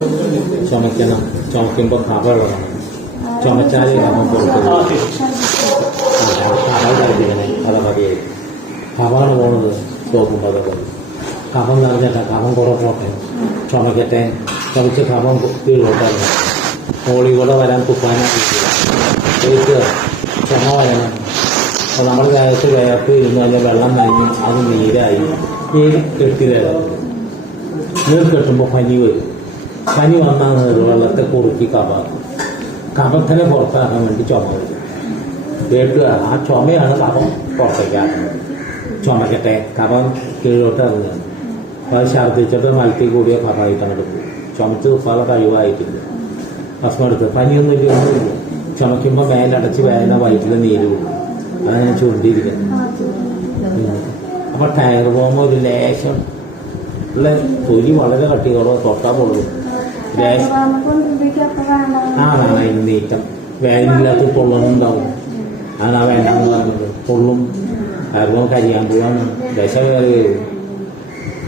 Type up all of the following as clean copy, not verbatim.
ചുമയ്ക്കണം, ചുമയ്ക്കുമ്പോൾ കഫമുള്ളതാണ്. ചുമച്ചാൽ കഫം കൊടുക്കുന്നത് കഫം പല മതിയായി. കഫമാണ് പോകുന്നത് നോക്കുമ്പോൾ അതൊക്കെ കഫം നിറഞ്ഞിട്ട് കഫം കുറെ പോട്ടെ, ചുമക്കട്ടെ, ചുമച്ച് കഫം കീഴോട്ടായിരുന്നു. ഹോളി കൂടെ വരാൻ തുപ്പാനായിട്ട് ചുമ വരണം. അപ്പോൾ നമ്മൾ ദേഹത്ത് വേപ്പ് ഇരുന്ന് അതിൻ്റെ വെള്ളം നനഞ്ഞ് അത് നീരായി നീര് കെട്ടി തരാം. നീർ കെട്ടുമ്പോൾ പനി വരും. പനി വന്നാൽ വെള്ളത്തെ കുറുക്കി കഫത്തിനെ പുറത്താക്കാൻ വേണ്ടി ചുമ വരും. കേട്ടുക ആ ചുമയാണ് കഫം പുറത്തേക്കാക്കുന്നത്. ചുമക്കട്ടെ, കഫം കീഴോട്ട് ഇറങ്ങുകയാണ്. അപ്പോൾ അത് ഛർദ്ദിച്ചിട്ട് മലത്തിൽ കൂടിയ കഫമായിട്ടാണ് എടുക്കും. ചുമച്ച് തുപ്പാനുള്ള കഴിവായിട്ടില്ല. ഭസ്മം എടുത്ത് പനിയൊന്നും ഒന്നുമില്ല. ചുമയ്ക്കുമ്പോൾ മേലടച്ച് വേദന വയറ്റിൽ നീര് പോകും. അതാണ് ഞാൻ ചൂണ്ടിയിരിക്കുന്നത്. അപ്പോൾ ടയർ പോകുമ്പോൾ ഒരു ലേശം ഉള്ള തൊലി വളരെ കട്ടികളോ തൊട്ടാൽ പൊള്ളും. ലേശം അതാണ് അതിന് നീറ്റം. വേദനയില്ലാത്ത പൊള്ളുന്നുണ്ടാവും. അതാണ് ആ വേണ്ടെന്ന് പറഞ്ഞത്. പൊള്ളും, ടയറുമ്പോൾ കരിയാൻ പോവാണ്. ലേശം വേറെ വരും.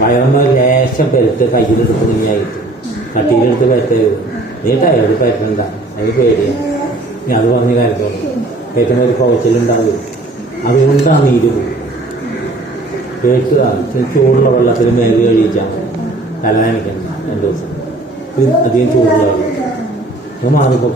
വയറൊന്ന് ലേശം പെരുത്ത് കയ്യിലെടുക്കുന്നില്ലായിട്ട് കട്ടിയിലെടുത്ത് പറ്റരുത്. നീ ടയർ പറ്റണ്ട, അത് പേടിയാണ്. ഞാൻ അത് പറഞ്ഞ കാര്യത്തോളം പറ്റുന്ന ഒരു കോച്ചിലുണ്ടാവും. അതുകൊണ്ടാണ് നീര് പോകും. കേൾക്കുക, ചൂടുള്ള വെള്ളത്തിൽ മേല് കഴിച്ചാൽ തലവേനയ്ക്കണം 2 ദിവസം. അധികം ചൂടുള്ള വെള്ളം അത് മാറിപ്പോൾ